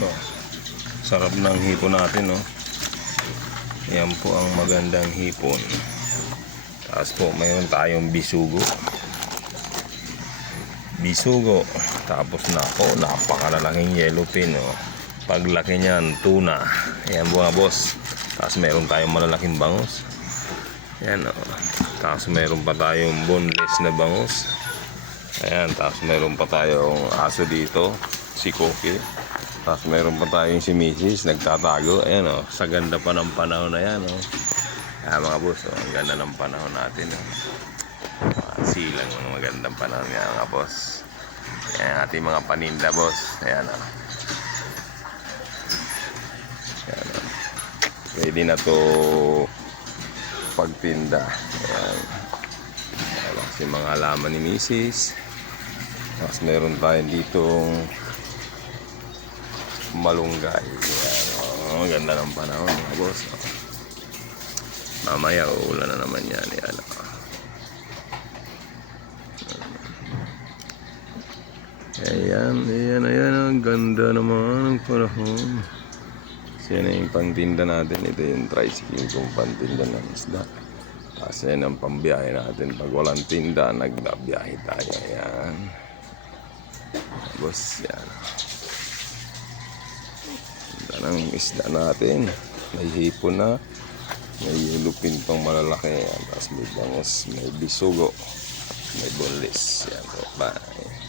boss, oh. Sarap ng hipon natin, no. Yan po ang magandang hipon. Tapos po mayroon tayong bisugo. Tapos napakalalaking yellowfin, oh. Paglaki niyan, tuna. Ayan mga boss. Tapos mayroon tayong malalaking bangus. Ayan, oh. Tapos mayroon pa tayong boneless na bangus. Ayan, tapos mayroon pa tayong aso dito, si Koki. Tapos mayroon pa tayong si Mrs. nagtatago. Ayan, oh. Sa ganda pa ng panahon na yan, oh. Ayan mga boss, oh. Ang ganda ng panahon natin, oh. Silang magandang panahon yan mga boss. Ayan ating mga paninda, boss. Ayan, oh. Ayan, oh. Pwede na to pagtinda. Ayan. Ayan, kasi mga halaman ni Mrs. Tapos meron tayong ditong malunggay. Ayan, oh. Ang ganda ng panahon mga boss, oh. Mamaya uulan na naman yan. Ayan, oh. Ayan, ang ganda naman ng panahon. Kasi yan yung pangtinda natin. Ito yung tricycle kung pangtinda ng isda. Kasi yan ang pambiyahe natin. Pag walang tinda, nagbabiyahe tayo. Ayan. Tapos yan. Ganda ng isda natin. May hipon na. May yellowfin pang malalaki. Ayan. Tapos may bangus, may bisugo, may boneless. Yan po. Bye.